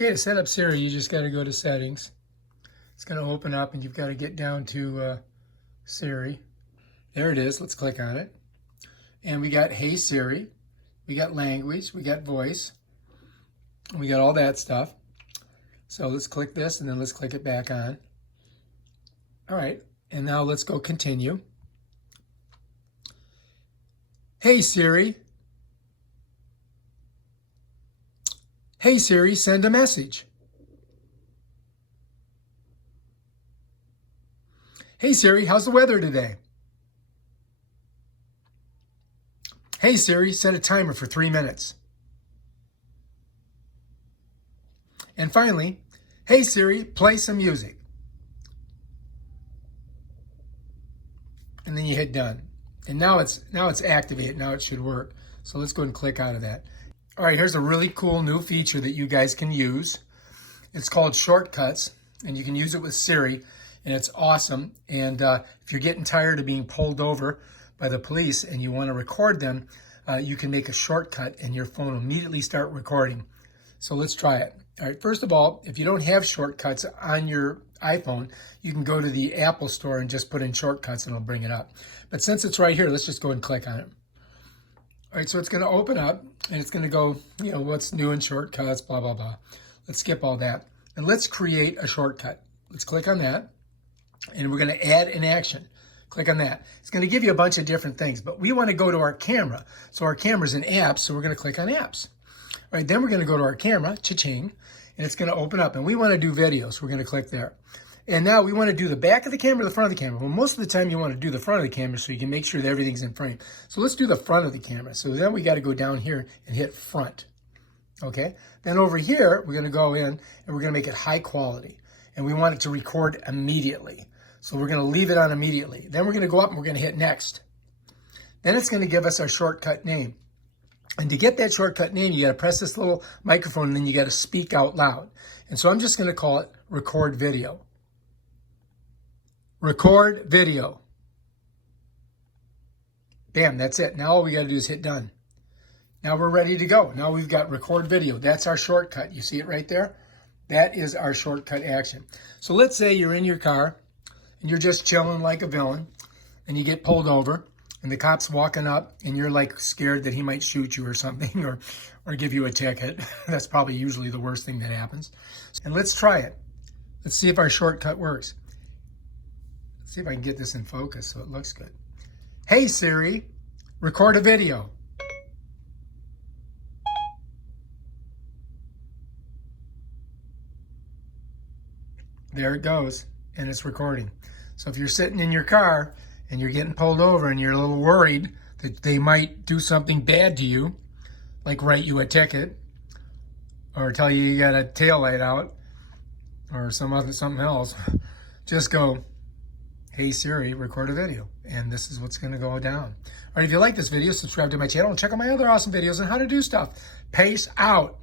Okay, to set up Siri, you just got to go to settings. It's going to open up and you've got to get down to Siri. There it is. Let's click on it. And we got Hey Siri. We got language. We got voice. We got all that stuff. So let's click this and then let's click it back on. All right. And now let's go continue. Hey Siri. Hey Siri, send a message. Hey Siri, how's the weather today? Hey Siri, set a timer for 3 minutes. And finally, hey Siri, play some music. And then you hit done. And now it's activated. Now it should work. So let's go ahead and click out of that. All right, here's a really cool new feature that you guys can use. It's called shortcuts, and you can use it with Siri, and it's awesome. And if you're getting tired of being pulled over by the police and you want to record them, you can make a shortcut and your phone will immediately start recording. So let's try it. All right, first of all, if you don't have shortcuts on your iPhone, you can go to the Apple store and just put in shortcuts and it'll bring it up. But since it's right here, let's just go and click on it. All right, so it's going to open up and it's going to go, what's new in shortcuts, blah, blah, blah. Let's skip all that. And let's create a shortcut. Let's click on that. And we're going to add an action. Click on that. It's going to give you a bunch of different things, but we want to go to our camera. So our camera's in apps, so we're going to click on apps. All right, then we're going to go to our camera, cha-ching, and it's going to open up. And we want to do video, so we're going to click there. And now we want to do the back of the camera or the front of the camera. Well, most of the time you want to do the front of the camera so you can make sure that everything's in frame. So let's do the front of the camera. So then we got to go down here and hit front. Okay? Then over here, we're going to go in and we're going to make it high quality. And we want it to record immediately. So we're going to leave it on immediately. Then we're going to go up and we're going to hit next. Then it's going to give us our shortcut name. And to get that shortcut name, you got to press this little microphone and then you got to speak out loud. And so I'm just going to call it record video. Record video. Bam, that's it. Now all we got to do is hit done. Now we're ready to go. Now we've got record video. That's our shortcut. You see it right there? That is our shortcut action. So let's say you're in your car and you're just chilling like a villain and you get pulled over and the cop's walking up and you're like scared that he might shoot you or something or give you a ticket. That's probably usually the worst thing that happens. And let's try it. Let's see if our shortcut works. Let's see if I can get this in focus so it looks good. Hey Siri, record a video. There it goes, and it's recording. So if you're sitting in your car and you're getting pulled over and you're a little worried that they might do something bad to you, like write you a ticket or tell you you got a tail light out or something else, just go, hey Siri, record a video. And this is what's going to go down. All right, if you like this video, subscribe to my channel and check out my other awesome videos on how to do stuff. Peace out.